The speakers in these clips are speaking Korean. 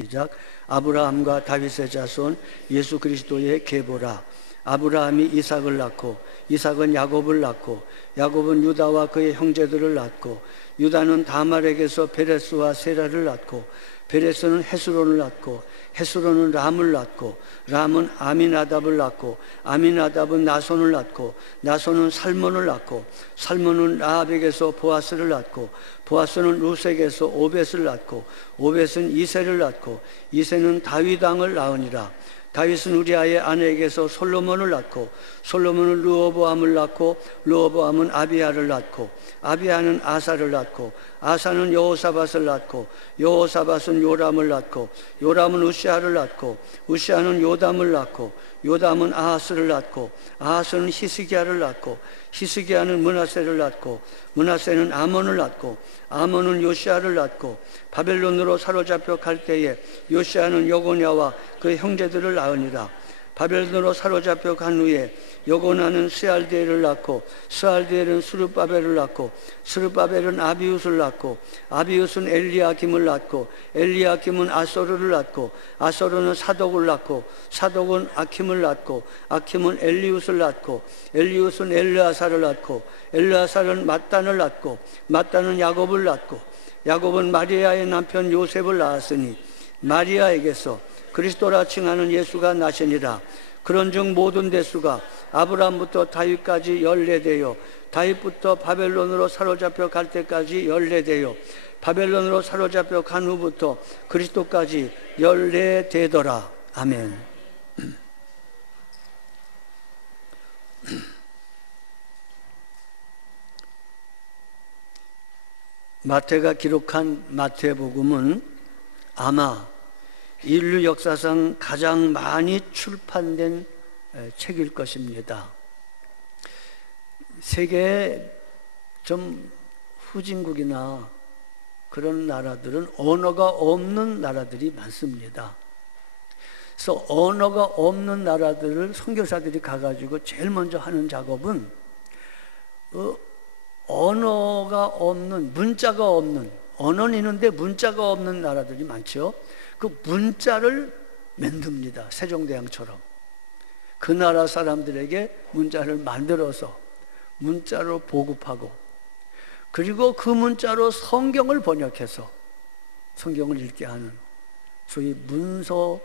시작. 아브라함과 다윗의 자손 예수 그리스도의 계보라. 아브라함이 이삭을 낳고 이삭은 야곱을 낳고 야곱은 유다와 그의 형제들을 낳고 유다는 다말에게서 베레스와 세라를 낳고 베레스는 헤스론을 낳고 헤스론은 람을 낳고 람은 아미나답을 낳고 아미나답은 나손을 낳고 나손은 살몬을 낳고 살몬은 라합에게서 보아스를 낳고 보아스는 루색에서 오벳을 낳고 오벳은 이새를 낳고 이새는 다윗 왕을 낳으니라. 다윗은 우리아의 아내에게서 솔로몬을 낳고 솔로몬은 르호보암을 낳고 르호보암은 아비야를 낳고 아비야는 아사를 낳고 아사는 여호사밧을 낳고 여호사밧은 요람을 낳고 요람은 우시아를 낳고 우시아는 요담을 낳고 요담은 아하스를 낳고 아하스는 히스기야를 낳고 히스기야는 므낫세를 낳고 므낫세는 아몬을 낳고 아몬은 요시아를 낳고 바벨론으로 사로잡혀 갈 때에 요시아는 여고냐와 그의 형제들을 낳으니라. 바벨론으로 사로잡혀 간 후에 여고나는 스알디엘을 낳고 스알디엘은 스룹바벨을 낳고 스룹바벨은 아비웃을 낳고 아비웃은 엘리야김을 낳고 엘리야김은 아소르를 낳고 아소르는 사독을 낳고 사독은 아킴을 낳고 아킴은 엘리웃을 낳고 엘리웃은 엘르아사를 낳고 엘르아사는 mat단을 낳고 mat단은 야곱을 낳고 야곱은 마리아의 남편 요셉을 낳았으니 마리아에게서 그리스도라 칭하는 예수가 나시니라. 그런즉 모든 대수가 아브라함부터 다윗까지 14대요 다윗부터 바벨론으로 사로잡혀 갈 때까지 14대요 바벨론으로 사로잡혀 간 후부터 그리스도까지 14대더라. 아멘. 마태가 기록한 마태복음은 아마 인류 역사상 가장 많이 출판된 책일 것입니다. 세계 좀 후진국이나 그런 나라들은 언어가 없는 나라들이 많습니다. 그래서 언어가 없는 나라들을 선교사들이 가가지고 제일 먼저 하는 작업은 언어가 없는, 문자가 없는, 언어는 있는데 문자가 없는 나라들이 많죠. 그 문자를 만듭니다. 세종대왕처럼. 그 나라 사람들에게 문자를 만들어서 문자로 보급하고 그리고 그 문자로 성경을 번역해서 성경을 읽게 하는 소위 문서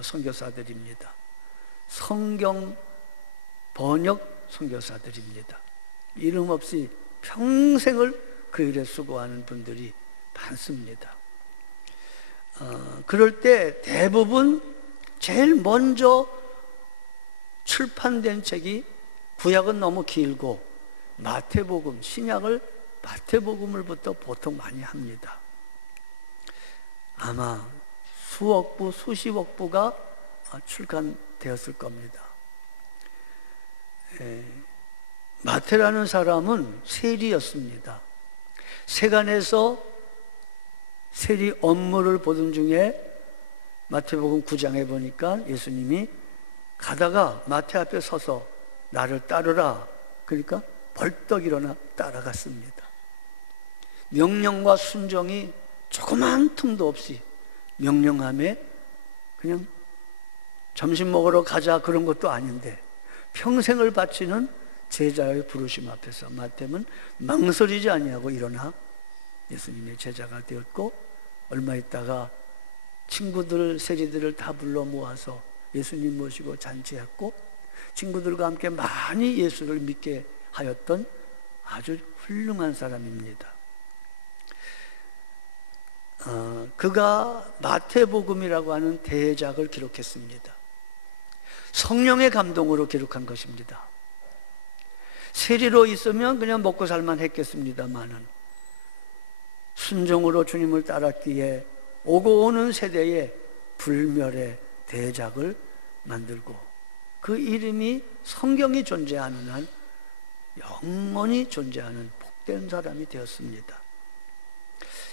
선교사들입니다. 성경 번역 선교사들입니다. 이름 없이 평생을 그 일에 수고하는 분들이 많습니다. 그럴 때 대부분 제일 먼저 출판된 책이 구약은 너무 길고 마태복음, 신약을 마태복음을부터 보통 많이 합니다. 아마 수억 부, 수십억 부가 출간되었을 겁니다. 마태라는 사람은 세리였습니다. 세간에서 세리 업무를 보던 중에 마태복음 9장에 보니까 예수님이 가다가 마태 앞에 서서 나를 따르라. 그러니까 벌떡 일어나 따라갔습니다. 명령과 순종이 조그만 틈도 없이 명령함에 그냥 점심 먹으러 가자 그런 것도 아닌데 평생을 바치는 제자의 부르심 앞에서 마태는 망설이지 아니하고 일어나 예수님의 제자가 되었고 얼마 있다가 친구들, 세리들을 다 불러 모아서 예수님 모시고 잔치했고 친구들과 함께 많이 예수를 믿게 하였던 아주 훌륭한 사람입니다. 그가 마태복음이라고 하는 대작을 기록했습니다. 성령의 감동으로 기록한 것입니다. 세리로 있으면 그냥 먹고 살만 했겠습니다마는 순종으로 주님을 따랐기에 오고 오는 세대에 불멸의 대작을 만들고 그 이름이 성경이 존재하는 한 영원히 존재하는 복된 사람이 되었습니다.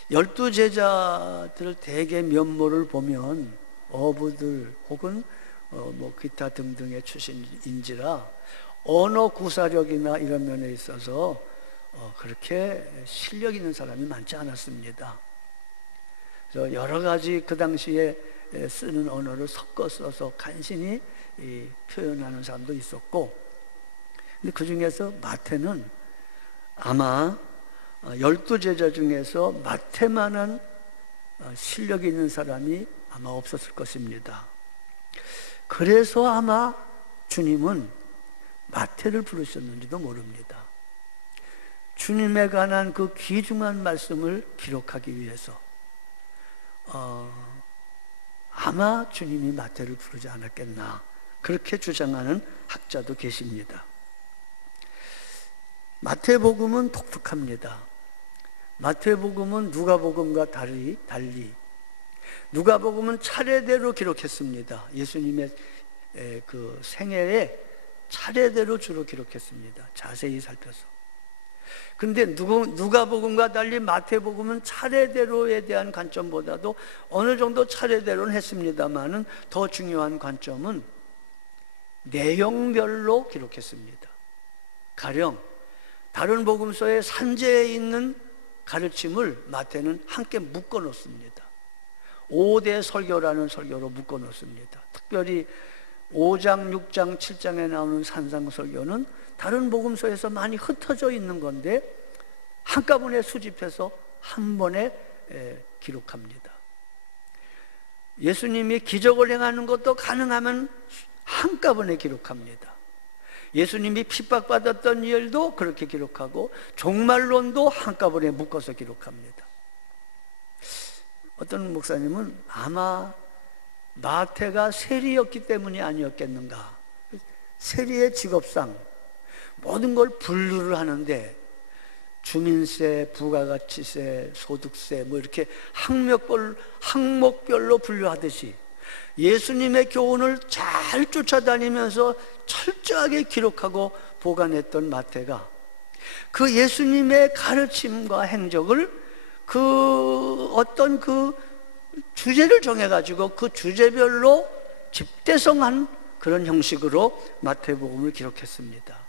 12제자들 대개 면모를 보면 어부들 혹은 기타 등등의 출신인지라 언어 구사력이나 이런 면에 있어서 그렇게 실력 있는 사람이 많지 않았습니다. 여러 가지 그 당시에 쓰는 언어를 섞어 써서 간신히 표현하는 사람도 있었고, 근데 그 중에서 마태는 아마 12제자 중에서 마태만한 실력이 있는 사람이 아마 없었을 것입니다. 그래서 아마 주님은 마태를 부르셨는지도 모릅니다. 주님에 관한 그 귀중한 말씀을 기록하기 위해서 아마 주님이 마태를 부르지 않았겠나, 그렇게 주장하는 학자도 계십니다. 마태복음은 독특합니다. 마태복음은 누가복음과 달리 누가복음은 차례대로 기록했습니다. 예수님의 그 생애에 차례대로 주로 기록했습니다. 자세히 살펴서. 근데 누가복음과 달리 마태복음은 차례대로에 대한 관점보다도 어느 정도 차례대로는 했습니다만은 더 중요한 관점은 내용별로 기록했습니다. 가령 다른 복음서에 산재에 있는 가르침을 마태는 함께 묶어 놓습니다. 5대 설교라는 설교로 묶어 놓습니다. 특별히 5장, 6장, 7장에 나오는 산상설교는 다른 복음서에서 많이 흩어져 있는 건데 한꺼번에 수집해서 한 번에 기록합니다. 예수님이 기적을 행하는 것도 가능하면 한꺼번에 기록합니다. 예수님이 핍박받았던 일도 그렇게 기록하고 종말론도 한꺼번에 묶어서 기록합니다. 어떤 목사님은 아마 마태가 세리였기 때문이 아니었겠는가. 세리의 직업상 모든 걸 분류를 하는데 주민세, 부가가치세, 소득세 뭐 이렇게 항목별로 분류하듯이 예수님의 교훈을 잘 쫓아다니면서 철저하게 기록하고 보관했던 마태가 그 예수님의 가르침과 행적을 그 어떤 그 주제를 정해가지고 그 주제별로 집대성한 그런 형식으로 마태복음을 기록했습니다.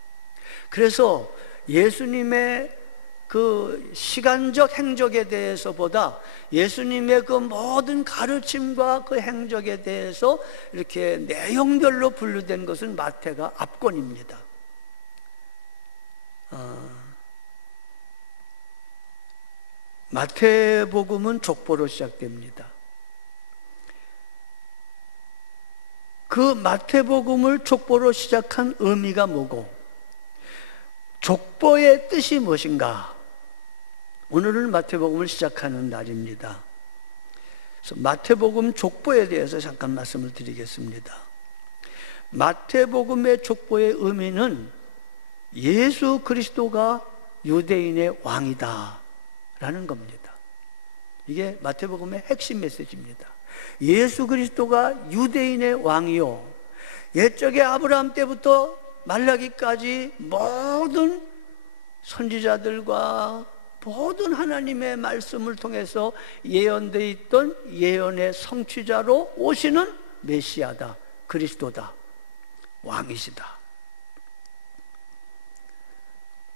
그래서 예수님의 그 시간적 행적에 대해서보다 예수님의 그 모든 가르침과 그 행적에 대해서 이렇게 내용별로 분류된 것은 마태가 압권입니다. 마태복음은 족보로 시작됩니다. 그 마태복음을 족보로 시작한 의미가 뭐고 족보의 뜻이 무엇인가? 오늘은 마태복음을 시작하는 날입니다. 그래서 마태복음 족보에 대해서 잠깐 말씀을 드리겠습니다. 마태복음의 족보의 의미는 예수 그리스도가 유대인의 왕이다 라는 겁니다. 이게 마태복음의 핵심 메시지입니다. 예수 그리스도가 유대인의 왕이요, 옛적에 아브라함 때부터 말라기까지 모든 선지자들과 모든 하나님의 말씀을 통해서 예언되어 있던 예언의 성취자로 오시는 메시아다, 그리스도다, 왕이시다.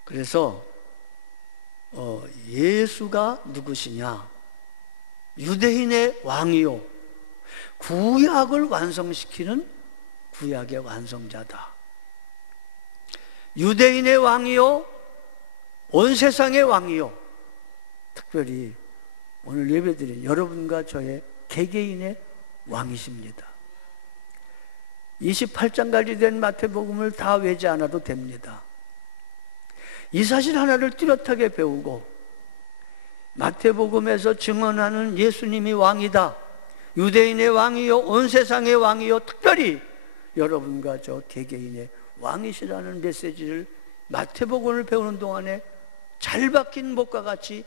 그래서 예수가 누구시냐? 유대인의 왕이요, 구약을 완성시키는 구약의 완성자다. 유대인의 왕이요, 온 세상의 왕이요, 특별히 오늘 예배드린 여러분과 저의 개개인의 왕이십니다. 28장까지 된 마태복음을 다 외지 않아도 됩니다. 이 사실 하나를 뚜렷하게 배우고 마태복음에서 증언하는 예수님이 왕이다, 유대인의 왕이요, 온 세상의 왕이요, 특별히 여러분과 저 개개인의 왕이시라는 메시지를 마태복음을 배우는 동안에 잘 박힌 목과 같이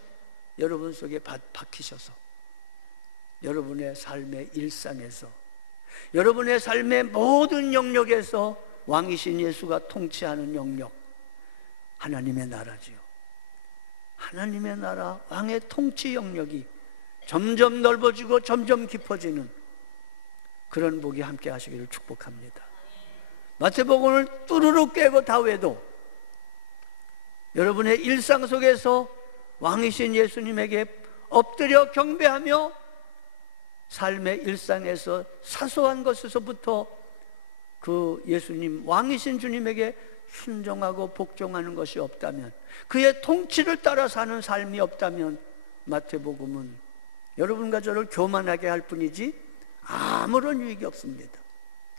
여러분 속에 박히셔서 여러분의 삶의 일상에서, 여러분의 삶의 모든 영역에서 왕이신 예수가 통치하는 영역, 하나님의 나라지요. 하나님의 나라, 왕의 통치 영역이 점점 넓어지고 점점 깊어지는 그런 복이 함께 하시기를 축복합니다. 마태복음을 뚜루룩 깨고 다 외도 여러분의 일상 속에서 왕이신 예수님에게 엎드려 경배하며 삶의 일상에서 사소한 것에서부터 그 예수님, 왕이신 주님에게 순종하고 복종하는 것이 없다면, 그의 통치를 따라 사는 삶이 없다면 마태복음은 여러분과 저를 교만하게 할 뿐이지 아무런 유익이 없습니다.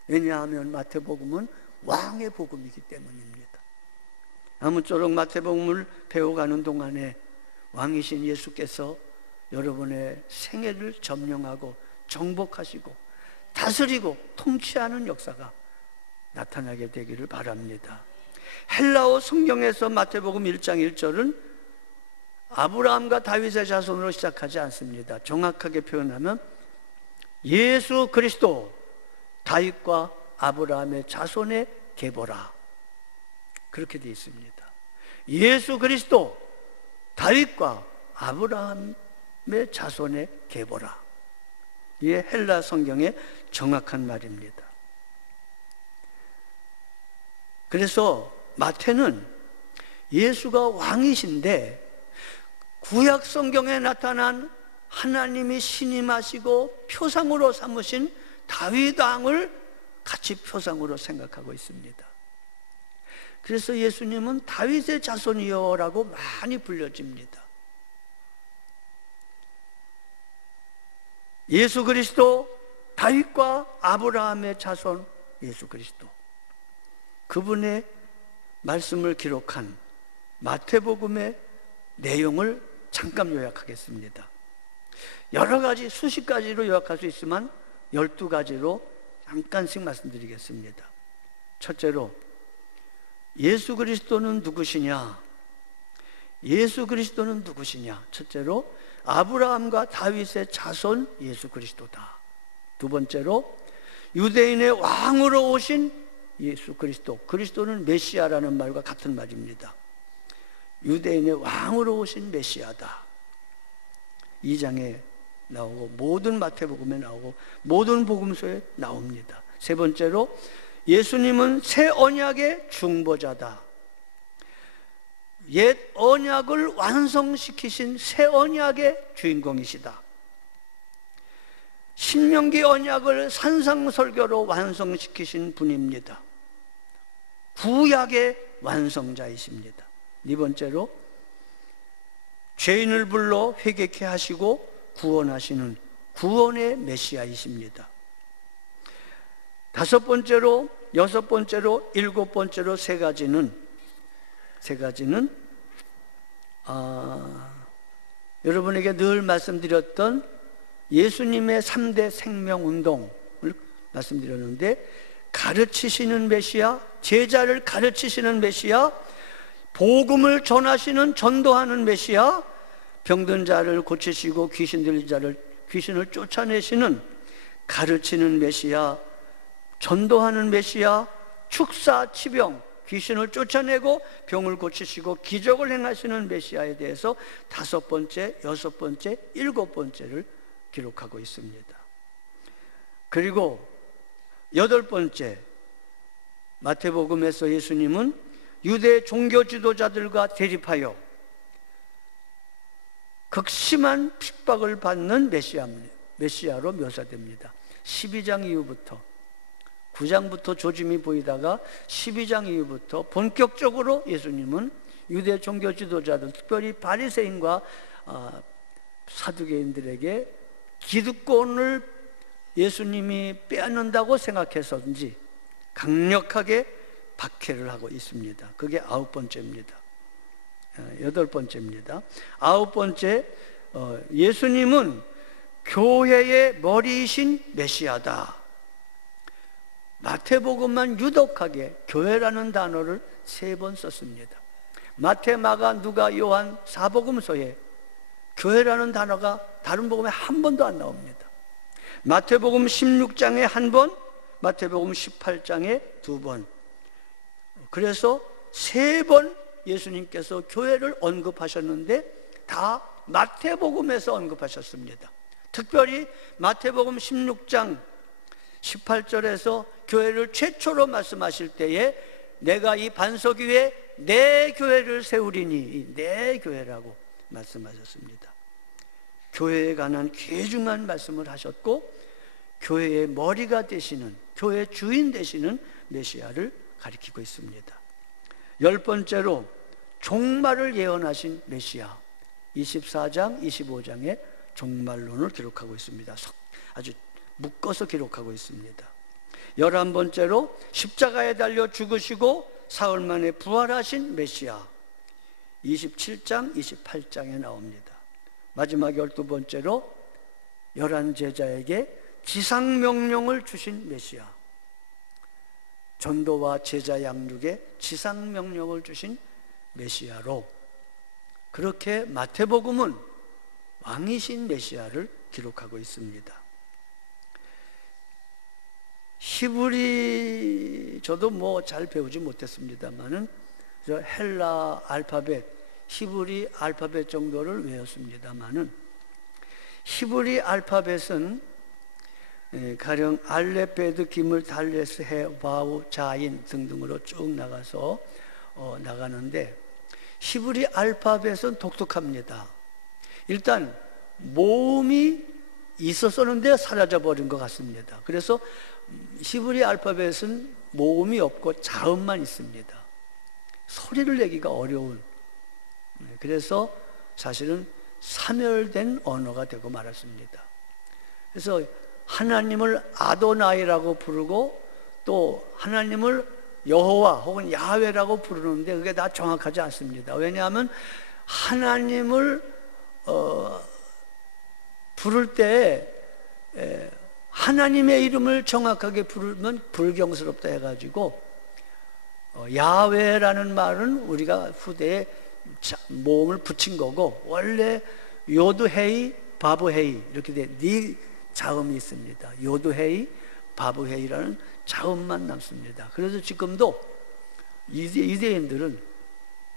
왜냐하면 마태복음은 왕의 복음이기 때문입니다. 아무쪼록 마태복음을 배워가는 동안에 왕이신 예수께서 여러분의 생애를 점령하고 정복하시고 다스리고 통치하는 역사가 나타나게 되기를 바랍니다. 헬라어 성경에서 마태복음 1장 1절은 아브라함과 다윗의 자손으로 시작하지 않습니다. 정확하게 표현하면 예수 그리스도 다윗과 아브라함의 자손의 계보라, 그렇게 되어 있습니다. 예수 그리스도 다윗과 아브라함의 자손의 계보라, 이게 헬라 성경의 정확한 말입니다. 그래서 마태는 예수가 왕이신데 구약 성경에 나타난 하나님이 신임하시고 표상으로 삼으신 다윗 왕을 같이 표상으로 생각하고 있습니다. 그래서 예수님은 다윗의 자손이요라고 많이 불려집니다. 예수 그리스도, 다윗과 아브라함의 자손 예수 그리스도, 그분의 말씀을 기록한 마태복음의 내용을 잠깐 요약하겠습니다. 여러 가지 수십 가지로 요약할 수 있지만 12가지로 잠깐씩 말씀드리겠습니다. 첫째로, 예수 그리스도는 누구시냐? 예수 그리스도는 누구시냐? 첫째로, 아브라함과 다윗의 자손 예수 그리스도다. 두 번째로, 유대인의 왕으로 오신 예수 그리스도, 그리스도는 메시아라는 말과 같은 말입니다. 유대인의 왕으로 오신 메시아다. 2장에 나오고 모든 마태복음에 나오고 모든 복음서에 나옵니다. 세 번째로, 예수님은 새 언약의 중보자다. 옛 언약을 완성시키신 새 언약의 주인공이시다. 신명기 언약을 산상설교로 완성시키신 분입니다. 구약의 완성자이십니다. 네 번째로, 죄인을 불러 회개케 하시고 구원하시는 구원의 메시아이십니다. 다섯 번째로, 여섯 번째로, 일곱 번째로 세 가지는 여러분에게 늘 말씀드렸던 예수님의 3대 생명운동을 말씀드렸는데, 가르치시는 메시아, 제자를 가르치시는 메시아, 복음을 전하시는 전도하는 메시아, 병든 자를 고치시고 귀신 들린 자를 귀신을 쫓아내시는 가르치는 메시아, 전도하는 메시아, 축사 치병 귀신을 쫓아내고 병을 고치시고 기적을 행하시는 메시아에 대해서 다섯 번째, 여섯 번째, 일곱 번째를 기록하고 있습니다. 그리고 여덟 번째, 마태복음에서 예수님은 유대 종교 지도자들과 대립하여 극심한 핍박을 받는 메시아로 묘사됩니다. 12장 이후부터, 9장부터 조짐이 보이다가 12장 이후부터 본격적으로 예수님은 유대 종교 지도자들, 특별히 바리새인과 사두개인들에게 기득권을 예수님이 빼앗는다고 생각해서인지 강력하게 박해를 하고 있습니다. 그게 아홉 번째입니다. 여덟 번째입니다. 아홉 번째, 예수님은 교회의 머리이신 메시아다. 마태복음만 유독하게 교회라는 단어를 3번 썼습니다. 마태, 마가, 누가, 요한 4복음서에 교회라는 단어가 다른 복음에 한 번도 안 나옵니다. 마태복음 16장에 한 번, 마태복음 18장에 2번. 그래서 3번 예수님께서 교회를 언급하셨는데 다 마태복음에서 언급하셨습니다. 특별히 마태복음 16장 18절에서 교회를 최초로 말씀하실 때에 내가 이 반석 위에 내 교회를 세우리니, 내 교회라고 말씀하셨습니다. 교회에 관한 귀중한 말씀을 하셨고, 교회의 머리가 되시는, 교회의 주인 되시는 메시아를 가리키고 있습니다. 10번째로 종말을 예언하신 메시아, 24장, 25장에 종말론을 기록하고 있습니다. 아주 묶어서 기록하고 있습니다. 11번째로 십자가에 달려 죽으시고 사흘 만에 부활하신 메시아, 27장, 28장에 나옵니다. 마지막 12번째로 11제자에게 지상명령을 주신 메시아, 전도와 제자 양육에 지상명령을 주신 메시아로, 그렇게 마태복음은 왕이신 메시아를 기록하고 있습니다. 히브리, 저도 뭐 잘 배우지 못했습니다만은 저 헬라 알파벳, 히브리 알파벳 정도를 외웠습니다만은, 히브리 알파벳은 가령 알렙, 베드, 기물, 달레스, 해, 와우, 자인 등등으로 쭉 나가서 나가는데, 히브리 알파벳은 독특합니다. 일단 모음이 있었었는데 사라져버린 것 같습니다. 그래서 히브리 알파벳은 모음이 없고 자음만 있습니다. 소리를 내기가 어려운, 그래서 사실은 사멸된 언어가 되고 말았습니다. 그래서 하나님을 아도나이라고 부르고 또 하나님을 여호와 혹은 야훼라고 부르는데 그게 다 정확하지 않습니다. 왜냐하면 하나님을 부를 때 하나님의 이름을 정확하게 부르면 불경스럽다 해가지고 야훼라는 말은 우리가 후대에 모음을 붙인 거고, 원래 요드헤이, 바브헤이 이렇게 네 자음이 있습니다. 요드헤이, 바브헤이라는 자음만 남습니다. 그래서 지금도 유대인들은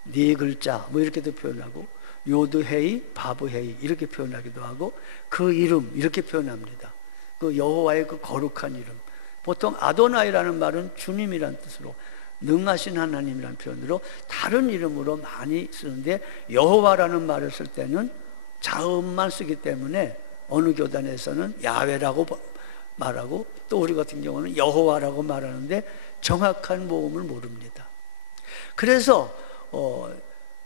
네 글자 뭐 이렇게도 표현하고, 요드헤이, 바브헤이 이렇게 표현하기도 하고, 그 이름 이렇게 표현합니다. 그 여호와의 그 거룩한 이름. 보통 아도나이라는 말은 주님이란 뜻으로, 능하신 하나님이라는 표현으로 다른 이름으로 많이 쓰는데, 여호와라는 말을 쓸 때는 자음만 쓰기 때문에 어느 교단에서는 야훼라고 말하고, 또 우리 같은 경우는 여호와라고 말하는데 정확한 모음을 모릅니다. 그래서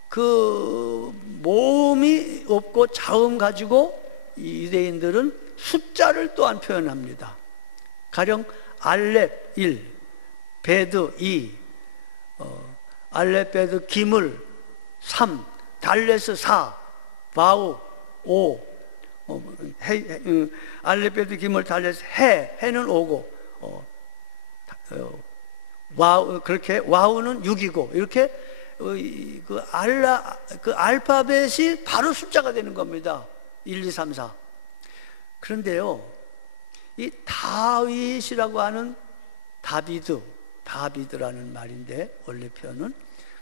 그 모음이 없고 자음 가지고 이 유대인들은 숫자를 또한 표현합니다. 가령 알렙 1, 베드 2, 알렙, 베드, 기물 3, 달레스 4, 바우 5, 알렙, 베드, 기물, 달레스, 해는 5고, 와우, 그렇게 와우는 6이고, 이렇게 그 알파벳이 바로 숫자가 되는 겁니다. 1, 2, 3, 4. 그런데요, 이 다윗이라고 하는 다비드라는 말인데, 원래 표현은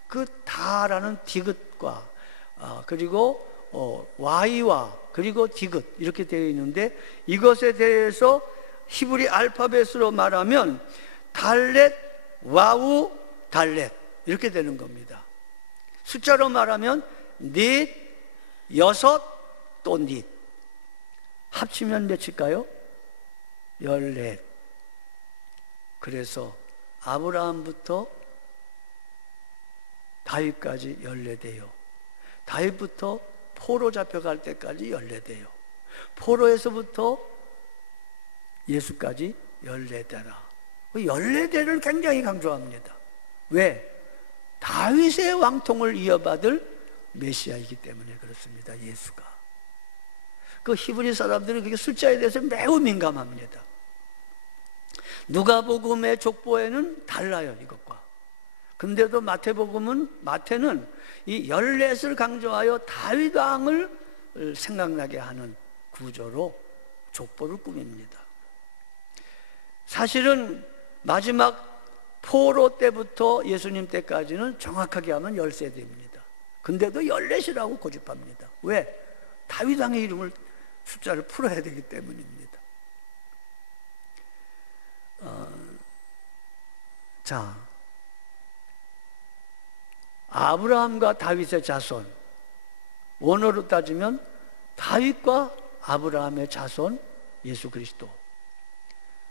그 다라는 디귿과 그리고 Y와 그리고 디귿 이렇게 되어 있는데, 이것에 대해서 히브리 알파벳으로 말하면 달렛, 와우, 달렛 이렇게 되는 겁니다. 숫자로 말하면 닛, 6, 또 닛. 합치면 몇일까요? 14. 그래서 아브라함부터 다윗까지 14대요. 다윗부터 포로 잡혀갈 때까지 14대요. 포로에서부터 예수까지 14대라. 14대를 굉장히 강조합니다. 왜? 다윗의 왕통을 이어받을 메시아이기 때문에 그렇습니다. 예수가. 그 히브리 사람들은 그게 숫자에 대해서 매우 민감합니다. 누가복음의 족보에는 달라요, 이것과. 근데도 마태는 이 14을 강조하여 다윗 왕을 생각나게 하는 구조로 족보를 꾸밉니다. 사실은 마지막 포로 때부터 예수님 때까지는 정확하게 하면 10세대입니다. 근데도 14이라고 고집합니다. 왜? 다윗 왕의 이름을 숫자를 풀어야 되기 때문입니다. 자, 아브라함과 다윗의 자손, 원어로 따지면 다윗과 아브라함의 자손 예수 그리스도.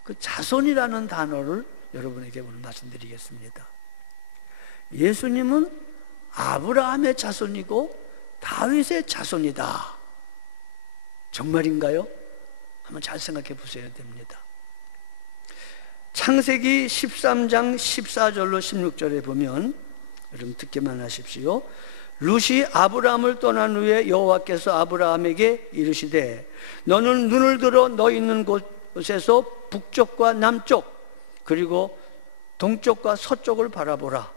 그 자손이라는 단어를 여러분에게 오늘 말씀드리겠습니다. 예수님은 아브라함의 자손이고 다윗의 자손이다. 정말인가요? 한번 잘 생각해 보셔야 됩니다. 창세기 13장 14절로 16절에 보면, 여러분 듣기만 하십시오. 룻이 아브라함을 떠난 후에 여호와께서 아브라함에게 이르시되 너는 눈을 들어 너 있는 곳에서 북쪽과 남쪽 그리고 동쪽과 서쪽을 바라보라.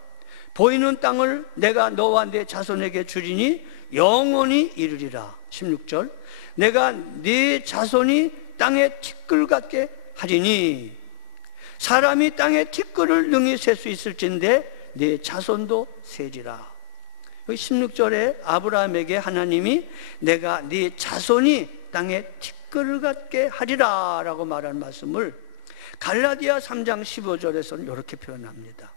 보이는 땅을 내가 너와 네 자손에게 주리니 영원히 이르리라. 16절 내가 네 자손이 땅에 티끌 같게 하리니 사람이 땅에 티끌을 능히 셀 수 있을진데 네 자손도 세리라. 16절에 아브라함에게 하나님이 내가 네 자손이 땅에 티끌을 같게 하리라 라고 말한 말씀을 갈라디아 3장 15절에서는 이렇게 표현합니다.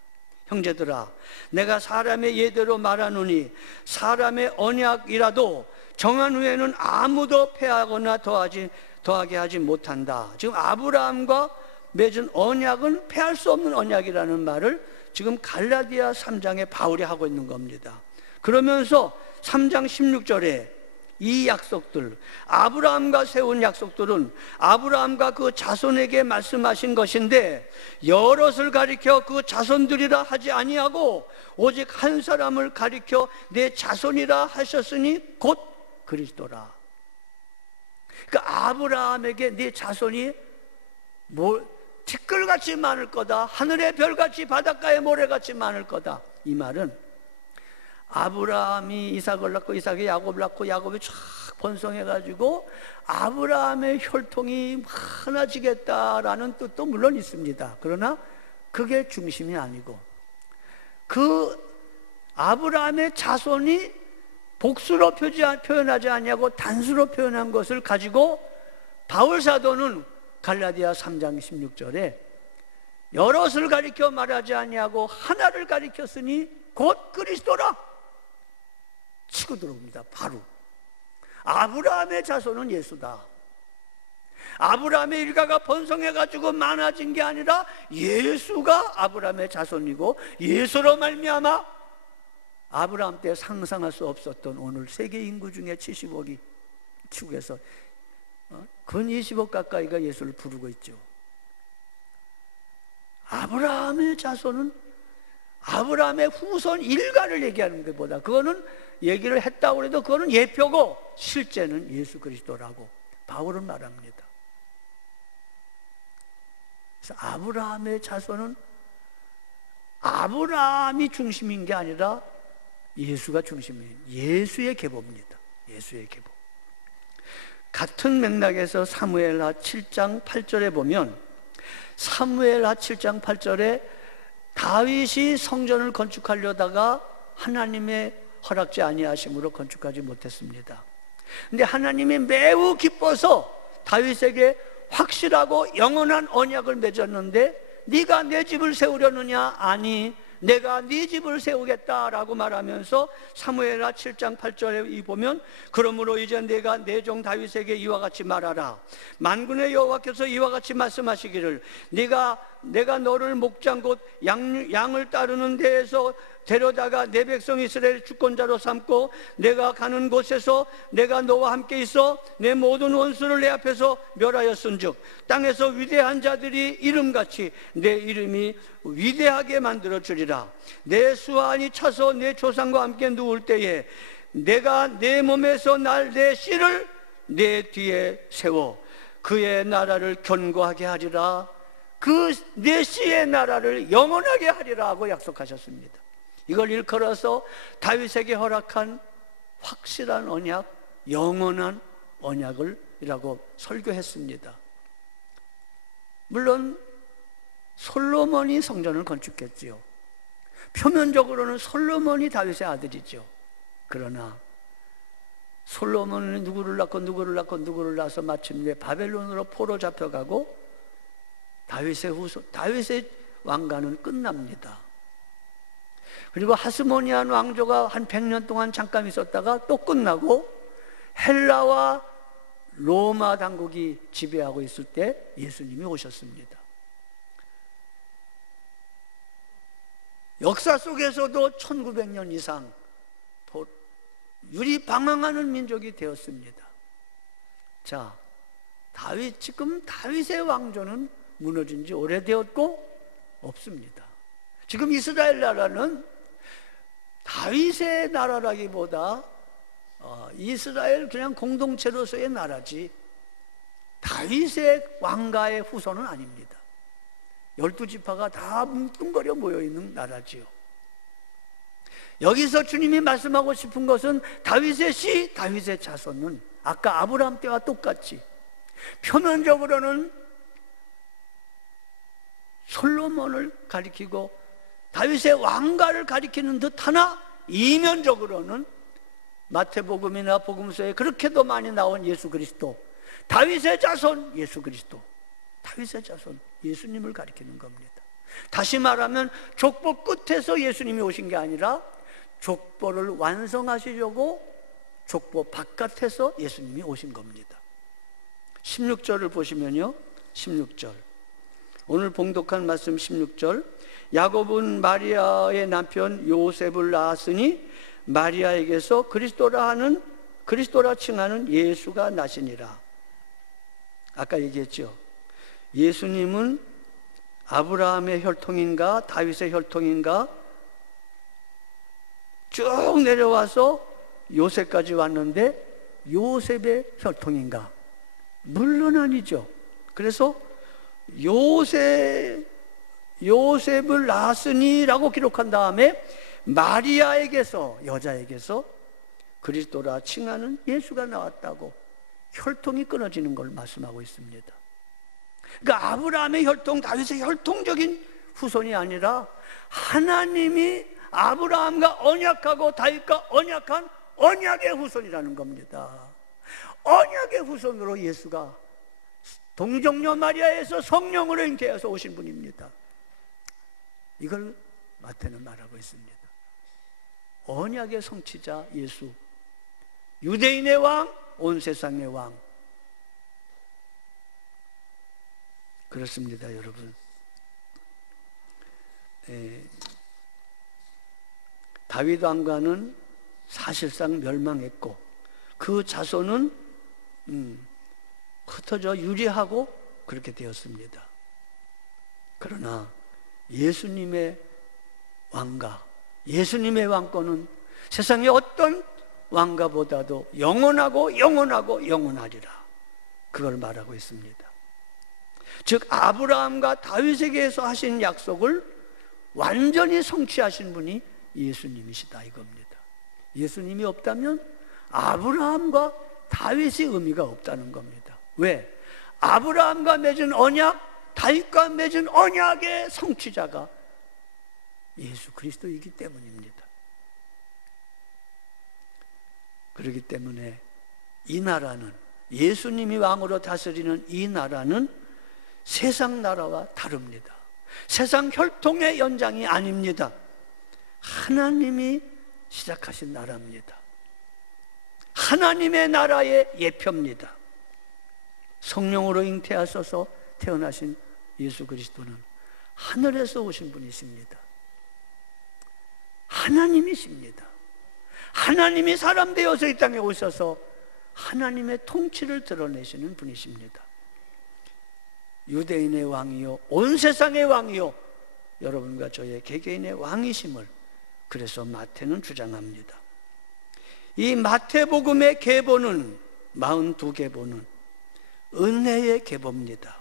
형제들아 내가 사람의 예대로 말하노니 사람의 언약이라도 정한 후에는 아무도 폐하거나 더하게 하지 못한다. 지금 아브라함과 맺은 언약은 폐할 수 없는 언약이라는 말을 지금 갈라디아 3장에 바울이 하고 있는 겁니다. 그러면서 3장 16절에 이 약속들, 아브라함과 세운 약속들은 아브라함과 그 자손에게 말씀하신 것인데 여럿을 가리켜 그 자손들이라 하지 아니하고 오직 한 사람을 가리켜 내 자손이라 하셨으니 곧 그리스도라. 그러니까 아브라함에게 네 자손이 티끌같이 많을 거다, 하늘의 별같이 바닷가의 모래같이 많을 거다. 이 말은 아브라함이 이삭을 낳고 이삭이 야곱을 낳고 야곱이 쫙 번성해가지고 아브라함의 혈통이 많아지겠다라는 뜻도 물론 있습니다. 그러나 그게 중심이 아니고 그 아브라함의 자손이 복수로 표현하지 아니하고 단수로 표현한 것을 가지고 바울 사도는 갈라디아 3장 16절에 여럿을 가리켜 말하지 아니하고 하나를 가리켰으니 곧 그리스도라 치고 들어옵니다. 바로 아브라함의 자손은 예수다. 아브라함의 일가가 번성해가지고 많아진 게 아니라 예수가 아브라함의 자손이고 예수로 말미암아 아브라함 때 상상할 수 없었던 오늘 세계 인구 중에 70억이 축에서 근 20억 가까이가 예수를 부르고 있죠. 아브라함의 자손은 아브라함의 후손 일가를 얘기하는 것보다 그거는 얘기를 했다고 해도 그거는 예표고 실제는 예수 그리스도라고 바울은 말합니다. 그래서 아브라함의 자손은 아브라함이 중심인 게 아니라 예수가 중심이에요. 예수의 계보입니다. 예수의 계보. 같은 맥락에서 사무엘하 7장 8절에 보면 사무엘하 7장 8절에 다윗이 성전을 건축하려다가 하나님의 허락지 아니하심으로 건축하지 못했습니다. 근데 하나님이 매우 기뻐서 다윗에게 확실하고 영원한 언약을 맺었는데 네가 내 집을 세우려느냐? 아니 내가 네 집을 세우겠다라고 말하면서 사무엘하 7장 8절에 보면 그러므로 이제 내가 내 종 다윗에게 이와 같이 말하라. 만군의 여호와께서 이와 같이 말씀하시기를 내가 너를 목장 곧 양을 따르는 데에서 데려다가 내 백성 이스라엘 주권자로 삼고 내가 가는 곳에서 내가 너와 함께 있어 내 모든 원수를 내 앞에서 멸하였은즉 땅에서 위대한 자들이 이름같이 내 이름이 위대하게 만들어 주리라. 내 수완이 차서 내 조상과 함께 누울 때에 내가 내 몸에서 날 내 씨를 내 뒤에 세워 그의 나라를 견고하게 하리라. 그 내 씨의 나라를 영원하게 하리라 하고 약속하셨습니다. 이걸 일컬어서 다윗에게 허락한 확실한 언약, 영원한 언약이라고 설교했습니다. 물론 솔로몬이 성전을 건축했지요. 표면적으로는 솔로몬이 다윗의 아들이죠. 그러나 솔로몬은 누구를 낳고 낳아서 마침내 바벨론으로 포로 잡혀가고 다윗의 왕가는 끝납니다. 그리고 하스모니안 왕조가 한 100년 동안 잠깐 있었다가 또 끝나고 헬라와 로마 당국이 지배하고 있을 때 예수님이 오셨습니다. 역사 속에서도 1900년 이상 유리방황하는 민족이 되었습니다. 자, 지금 다윗의 왕조는 무너진 지 오래되었고 없습니다. 지금 이스라엘 나라는 다윗의 나라라기보다 이스라엘 그냥 공동체로서의 나라지 다윗의 왕가의 후손은 아닙니다. 12지파가 다 뭉뚱거려 모여있는 나라지요. 여기서 주님이 말씀하고 싶은 것은 다윗의 씨, 다윗의 자손은 아까 아브라함 때와 똑같이 표면적으로는 솔로몬을 가리키고 다윗의 왕가를 가리키는 듯하나 이면적으로는 마태복음이나 복음서에 그렇게도 많이 나온 예수 그리스도, 다윗의 자손 예수 그리스도, 다윗의 자손 예수님을 가리키는 겁니다. 다시 말하면 족보 끝에서 예수님이 오신 게 아니라 족보를 완성하시려고 족보 바깥에서 예수님이 오신 겁니다. 16절을 보시면요, 16절 오늘 봉독한 말씀 16절 야곱은 마리아의 남편 요셉을 낳았으니 마리아에게서 그리스도라 칭하는 예수가 나시니라. 아까 얘기했죠. 예수님은 아브라함의 혈통인가 다윗의 혈통인가 쭉 내려와서 요셉까지 왔는데 요셉의 혈통인가? 물론 아니죠. 그래서 요셉을 낳았으니 라고 기록한 다음에 마리아에게서, 여자에게서 그리스도라 칭하는 예수가 나왔다고 혈통이 끊어지는 걸 말씀하고 있습니다. 그러니까 아브라함의 혈통, 다윗의 혈통적인 후손이 아니라 하나님이 아브라함과 언약하고 다윗과 언약한 언약의 후손이라는 겁니다. 언약의 후손으로 예수가 동정녀 마리아에서 성령으로 잉태해서 오신 분입니다. 이걸 마태는 말하고 있습니다. 언약의 성취자 예수, 유대인의 왕, 온 세상의 왕. 그렇습니다, 여러분. 다윗 왕가는 사실상 멸망했고 그 자손은 흩어져 유리하고 그렇게 되었습니다. 그러나 예수님의 왕가, 예수님의 왕권은 세상의 어떤 왕가보다도 영원하고 영원하고 영원하리라. 그걸 말하고 있습니다. 즉 아브라함과 다윗에게서 하신 약속을 완전히 성취하신 분이 예수님이시다 이겁니다. 예수님이 없다면 아브라함과 다윗의 의미가 없다는 겁니다. 왜? 아브라함과 맺은 언약, 다윗과 맺은 언약의 성취자가 예수 그리스도이기 때문입니다. 그렇기 때문에 이 나라는, 예수님이 왕으로 다스리는 이 나라는 세상 나라와 다릅니다. 세상 혈통의 연장이 아닙니다. 하나님이 시작하신 나라입니다. 하나님의 나라의 예표입니다. 성령으로 잉태하셔서 태어나신 예수 그리스도는 하늘에서 오신 분이십니다. 하나님이십니다. 하나님이 사람 되어서 이 땅에 오셔서 하나님의 통치를 드러내시는 분이십니다. 유대인의 왕이요 온 세상의 왕이요 여러분과 저의 개개인의 왕이심을 그래서 마태는 주장합니다. 이 마태복음의 계보는 42계보는 은혜의 계보입니다.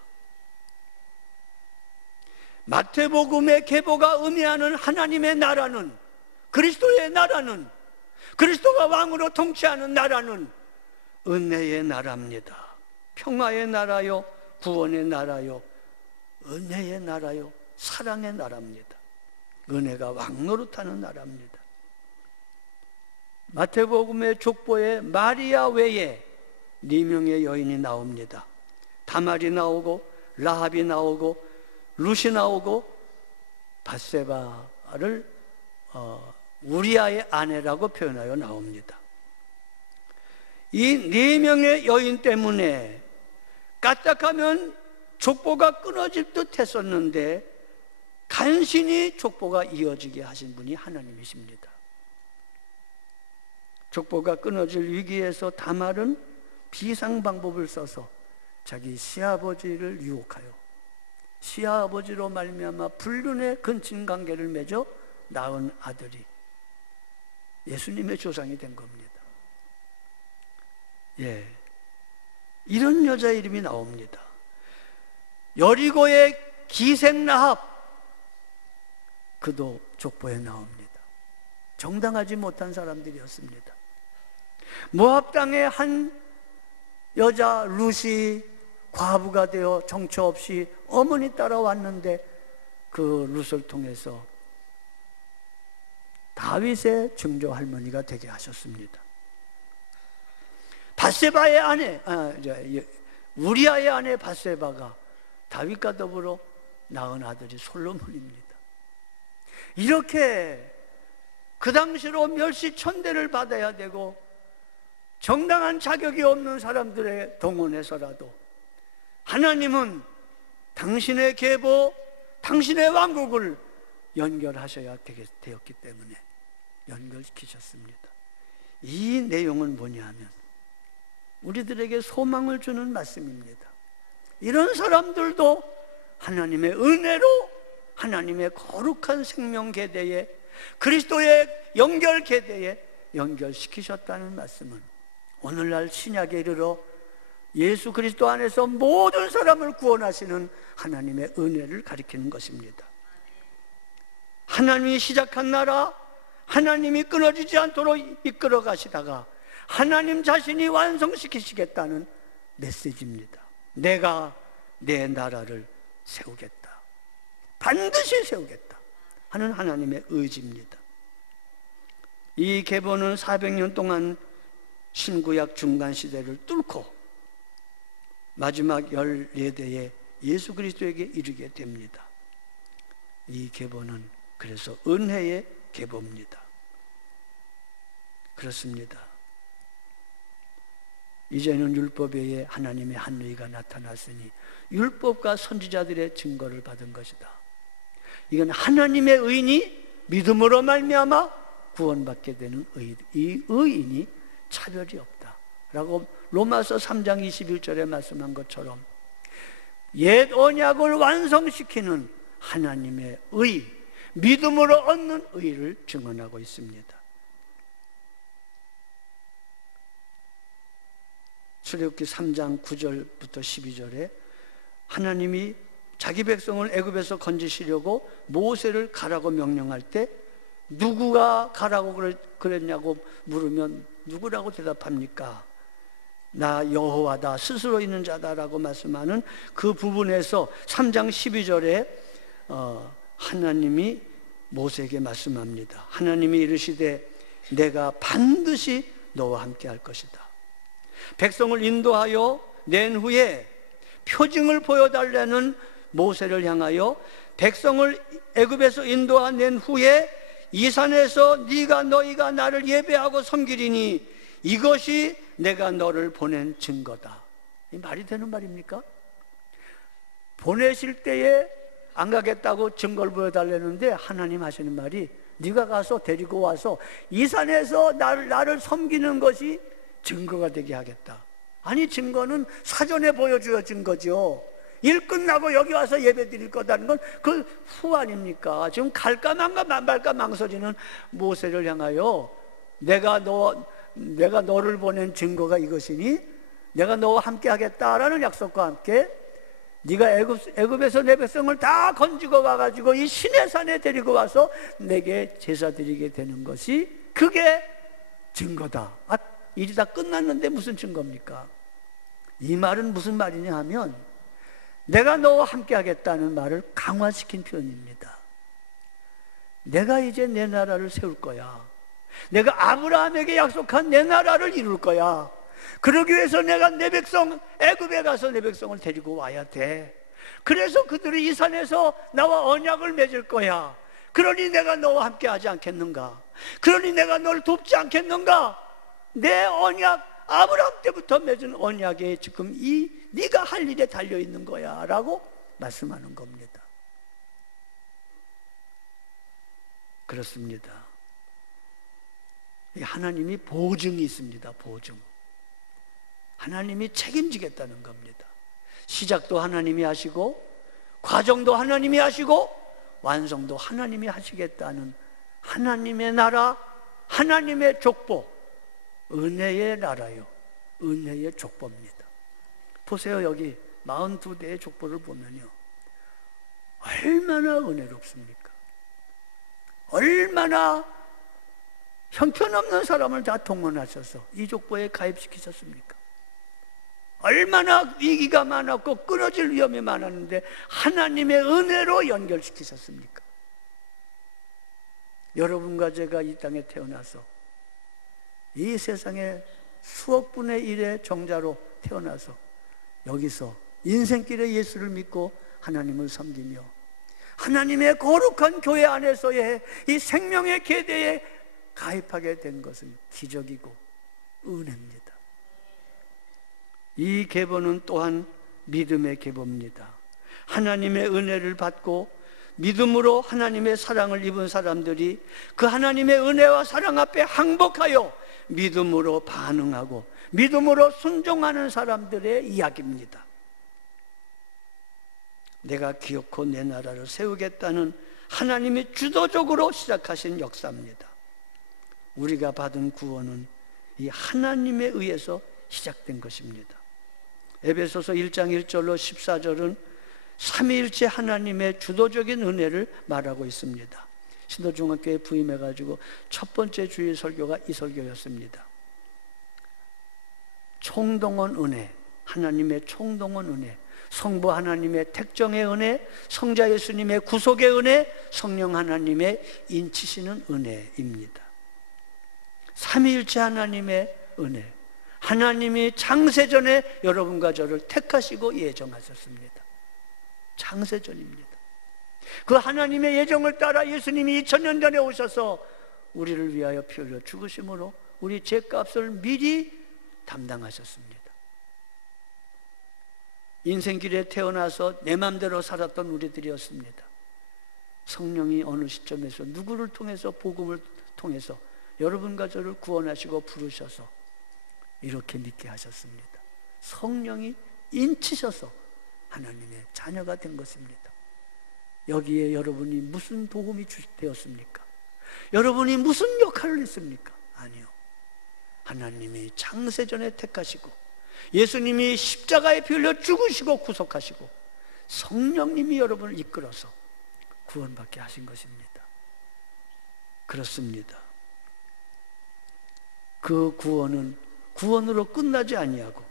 마태복음의 계보가 의미하는 하나님의 나라는, 그리스도의 나라는, 그리스도가 왕으로 통치하는 나라는 은혜의 나라입니다. 평화의 나라요, 구원의 나라요, 은혜의 나라요, 사랑의 나라입니다. 은혜가 왕노릇하는 나라입니다. 마태복음의 족보에 마리아 외에 4명의 여인이 나옵니다. 다말이 나오고 라합이 나오고 룻이 나오고 밧세바를 우리아의 아내라고 표현하여 나옵니다. 이 4명의 여인 때문에 까딱하면 족보가 끊어질 듯 했었는데 간신히 족보가 이어지게 하신 분이 하나님이십니다. 족보가 끊어질 위기에서 다말은 비상방법을 써서 자기 시아버지를 유혹하여 시아버지로 말미암아 불륜의 근친관계를 맺어 낳은 아들이 예수님의 조상이 된 겁니다. 예, 이런 여자 이름이 나옵니다. 여리고의 기생라합, 그도 족보에 나옵니다. 정당하지 못한 사람들이었습니다. 모압 땅의 한 여자 룻이 과부가 되어 정처 없이 어머니 따라왔는데 그 룻을 통해서 다윗의 증조 할머니가 되게 하셨습니다. 밧세바의 아내, 우리아의 아내 밧세바가 다윗과 더불어 낳은 아들이 솔로몬입니다. 이렇게 그 당시로 멸시천대를 받아야 되고 정당한 자격이 없는 사람들의 동원해서라도 하나님은 당신의 계보, 당신의 왕국을 연결하셔야 되었기 때문에 연결시키셨습니다. 이 내용은 뭐냐 하면 우리들에게 소망을 주는 말씀입니다. 이런 사람들도 하나님의 은혜로 하나님의 거룩한 생명 계대에 그리스도의 연결 계대에 연결시키셨다는 말씀은 오늘날 신약에 이르러 예수 그리스도 안에서 모든 사람을 구원하시는 하나님의 은혜를 가리키는 것입니다. 하나님이 시작한 나라, 하나님이 끊어지지 않도록 이끌어 가시다가 하나님 자신이 완성시키시겠다는 메시지입니다. 내가 내 나라를 세우겠다, 반드시 세우겠다 하는 하나님의 의지입니다. 이 계보는 400년 동안 신구약 중간 시대를 뚫고 마지막 14대의 예수 그리스도에게 이르게 됩니다. 이 계보는 그래서 은혜의 계보입니다. 그렇습니다. 이제는 율법 외에 하나님의 한 의가 나타났으니 율법과 선지자들의 증거를 받은 것이다. 이건 하나님의 의인이 믿음으로 말미암아 구원받게 되는 의, 이 의인이 차별이 없다 라고 로마서 3장 21절에 말씀한 것처럼 옛 언약을 완성시키는 하나님의 의, 믿음으로 얻는 의를 증언하고 있습니다. 출애굽기 3장 9절부터 12절에 하나님이 자기 백성을 애굽에서 건지시려고 모세를 가라고 명령할 때 누구가 가라고 그랬냐고 물으면 누구라고 대답합니까? 나 여호와다, 스스로 있는 자다라고 말씀하는 그 부분에서 3장 12절에 하나님이 모세에게 말씀합니다. 하나님이 이르시되 내가 반드시 너와 함께 할 것이다. 백성을 인도하여 낸 후에 표징을 보여달라는 모세를 향하여 백성을 애굽에서 인도하낸 후에 이 산에서 너희가 나를 예배하고 섬기리니 이것이 내가 너를 보낸 증거다. 이 말이 되는 말입니까? 보내실 때에 안 가겠다고 증거를 보여달라는데 하나님 하시는 말이 네가 가서 데리고 와서 이 산에서 나를 섬기는 것이 증거가 되게 하겠다. 아니, 증거는 사전에 보여주어진 거죠. 일 끝나고 여기 와서 예배 드릴 거다는 건 그 후 아닙니까? 지금 갈까 말까 망설이는 모세를 향하여 내가 너를 보낸 증거가 이것이니 내가 너와 함께 하겠다라는 약속과 함께 네가 애굽에서 내 백성을 다 건지고 와가지고 이 시내산에 데리고 와서 내게 제사 드리게 되는 것이 그게 증거다. 일이 다 끝났는데 무슨 증거입니까? 이 말은 무슨 말이냐 하면 내가 너와 함께 하겠다는 말을 강화시킨 표현입니다. 내가 이제 내 나라를 세울 거야. 내가 아브라함에게 약속한 내 나라를 이룰 거야. 그러기 위해서 내가 내 백성 애굽에 가서 내 백성을 데리고 와야 돼. 그래서 그들이 이 산에서 나와 언약을 맺을 거야. 그러니 내가 너와 함께 하지 않겠는가? 그러니 내가 너를 돕지 않겠는가? 내 언약 아브라함 때부터 맺은 언약에 지금 이 네가 할 일에 달려 있는 거야 라고 말씀하는 겁니다. 그렇습니다. 하나님이 보증이 있습니다. 보증. 하나님이 책임지겠다는 겁니다. 시작도 하나님이 하시고 과정도 하나님이 하시고 완성도 하나님이 하시겠다는 하나님의 나라, 하나님의 족보, 은혜의 나라요, 은혜의 족보입니다. 보세요. 여기 42대의 족보를 보면요, 얼마나 은혜롭습니까? 얼마나 형편없는 사람을 다 동원하셔서 이 족보에 가입시키셨습니까? 얼마나 위기가 많았고 끊어질 위험이 많았는데 하나님의 은혜로 연결시키셨습니까? 여러분과 제가 이 땅에 태어나서 이 세상에 수억 분의 1의 정자로 태어나서 여기서 인생길에 예수를 믿고 하나님을 섬기며 하나님의 거룩한 교회 안에서의 이 생명의 계대에 가입하게 된 것은 기적이고 은혜입니다. 이 계보는 또한 믿음의 계보입니다. 하나님의 은혜를 받고 믿음으로 하나님의 사랑을 입은 사람들이 그 하나님의 은혜와 사랑 앞에 항복하여 믿음으로 반응하고 믿음으로 순종하는 사람들의 이야기입니다. 내가 기어코 내 나라를 세우겠다는 하나님이 주도적으로 시작하신 역사입니다. 우리가 받은 구원은 이 하나님에 의해서 시작된 것입니다. 에베소서 1장 1절로 14절은 삼위일체 하나님의 주도적인 은혜를 말하고 있습니다. 신도중학교에 부임해가지고 첫 번째 주일 설교가 이 설교였습니다. 총동원 은혜, 하나님의 총동원 은혜, 성부 하나님의 택정의 은혜, 성자 예수님의 구속의 은혜, 성령 하나님의 인치시는 은혜입니다. 삼위일체 하나님의 은혜, 하나님이 창세전에 여러분과 저를 택하시고 예정하셨습니다. 창세전입니다. 그 하나님의 예정을 따라 예수님이 2000년 전에 오셔서 우리를 위하여 피 흘려 죽으심으로 우리 죄값을 미리 담당하셨습니다. 인생길에 태어나서 내 맘대로 살았던 우리들이었습니다. 성령이 어느 시점에서 누구를 통해서 복음을 통해서 여러분과 저를 구원하시고 부르셔서 이렇게 믿게 하셨습니다. 성령이 인치셔서 하나님의 자녀가 된 것입니다. 여기에 여러분이 무슨 도움이 되었습니까? 여러분이 무슨 역할을 했습니까? 아니요. 하나님이 창세전에 택하시고 예수님이 십자가에 피 흘려 죽으시고 구속하시고 성령님이 여러분을 이끌어서 구원받게 하신 것입니다. 그렇습니다. 그 구원은 구원으로 끝나지 아니하고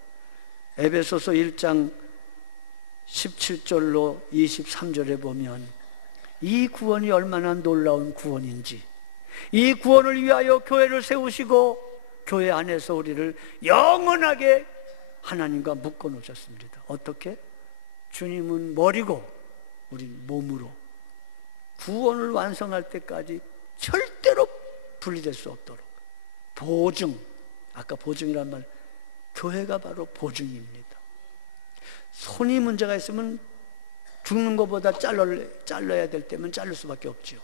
에베소서 1장 17절로 23절에 보면 이 구원이 얼마나 놀라운 구원인지, 이 구원을 위하여 교회를 세우시고 교회 안에서 우리를 영원하게 하나님과 묶어 놓으셨습니다. 어떻게? 주님은 머리고 우린 몸으로 구원을 완성할 때까지 절대로 분리될 수 없도록 보증, 아까 보증이란 말, 교회가 바로 보증입니다. 손이 문제가 있으면 죽는 것보다 잘라야 될 때면 자를 수밖에 없죠.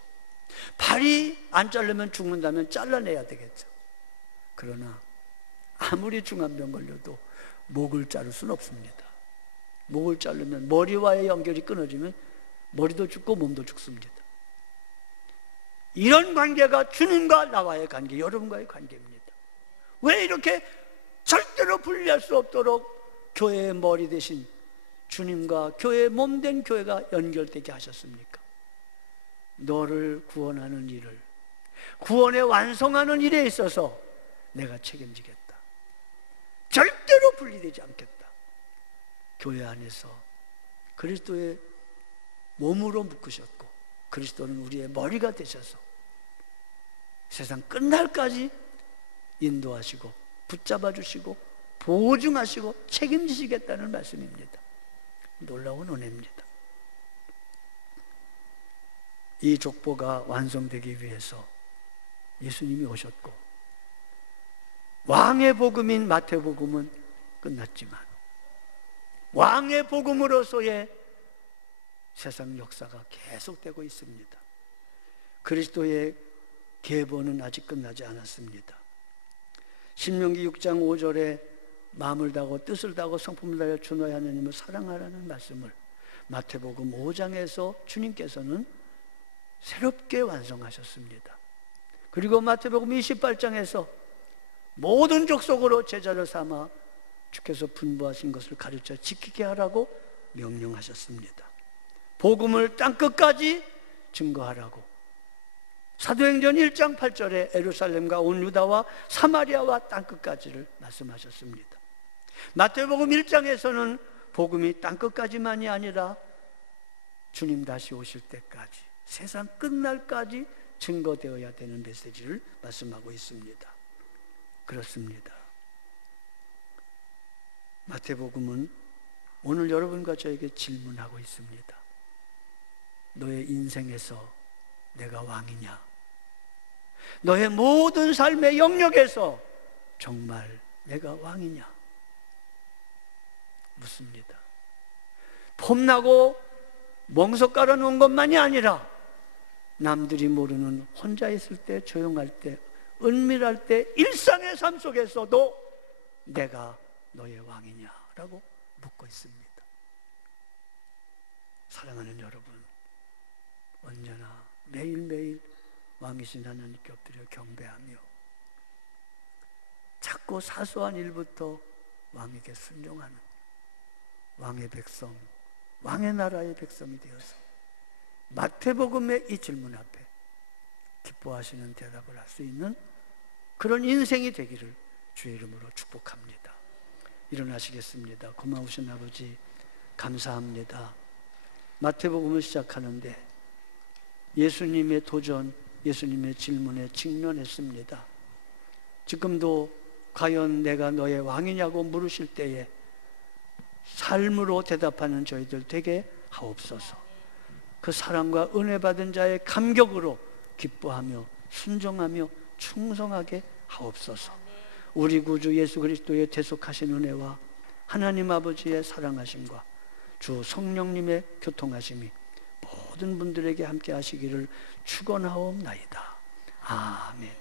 발이 안 자르면 죽는다면 잘라내야 되겠죠. 그러나 아무리 중한병 걸려도 목을 자를 수는 없습니다. 목을 자르면 머리와의 연결이 끊어지면 머리도 죽고 몸도 죽습니다. 이런 관계가 주님과 나와의 관계, 여러분과의 관계입니다. 왜 이렇게 절대로 분리할 수 없도록 교회의 머리 대신 주님과 교회의 몸 된 교회가 연결되게 하셨습니까? 너를 구원하는 일을, 구원에 완성하는 일에 있어서 내가 책임지겠다. 절대로 분리되지 않겠다. 교회 안에서 그리스도의 몸으로 묶으셨고 그리스도는 우리의 머리가 되셔서 세상 끝날까지 인도하시고 붙잡아 주시고 보증하시고 책임지시겠다는 말씀입니다. 놀라운 은혜입니다. 이 족보가 완성되기 위해서 예수님이 오셨고 왕의 복음인 마태복음은 끝났지만 왕의 복음으로서의 세상 역사가 계속되고 있습니다. 그리스도의 계보는 아직 끝나지 않았습니다. 신명기 6장 5절에 마음을 다하고 뜻을 다하고 성품을 다하여 주 너의 하나님을 사랑하라는 말씀을 마태복음 5장에서 주님께서는 새롭게 완성하셨습니다. 그리고 마태복음 28장에서 모든 족속으로 제자를 삼아 주께서 분부하신 것을 가르쳐 지키게 하라고 명령하셨습니다. 복음을 땅끝까지 증거하라고 사도행전 1장 8절에 예루살렘과 온 유다와 사마리아와 땅끝까지를 말씀하셨습니다. 마태복음 1장에서는 복음이 땅끝까지만이 아니라 주님 다시 오실 때까지 세상 끝날까지 증거되어야 되는 메시지를 말씀하고 있습니다. 그렇습니다. 마태복음은 오늘 여러분과 저에게 질문하고 있습니다. 너의 인생에서 내가 왕이냐? 너의 모든 삶의 영역에서 정말 내가 왕이냐? 묻습니다. 폼나고 멍석 깔아놓은 것만이 아니라 남들이 모르는 혼자 있을 때, 조용할 때, 은밀할 때, 일상의 삶 속에서도 내가 너의 왕이냐라고 묻고 있습니다. 사랑하는 여러분, 언제나 매일매일 왕이신 하나님께 엎드려 경배하며 작고 사소한 일부터 왕에게 순종하는 왕의 백성, 왕의 나라의 백성이 되어서 마태복음의 이 질문 앞에 기뻐하시는 대답을 할 수 있는 그런 인생이 되기를 주의 이름으로 축복합니다. 일어나시겠습니다. 고마우신 아버지 감사합니다. 마태복음을 시작하는데 예수님의 도전, 예수님의 질문에 직면했습니다. 지금도 과연 내가 너의 왕이냐고 물으실 때에 삶으로 대답하는 저희들 되게 하옵소서. 그 사랑과 은혜 받은 자의 감격으로 기뻐하며 순종하며 충성하게 하옵소서. 우리 구주 예수 그리스도의 대속하신 은혜와 하나님 아버지의 사랑하심과 주 성령님의 교통하심이 모든 분들에게 함께 하시기를 축원하옵나이다. 아멘.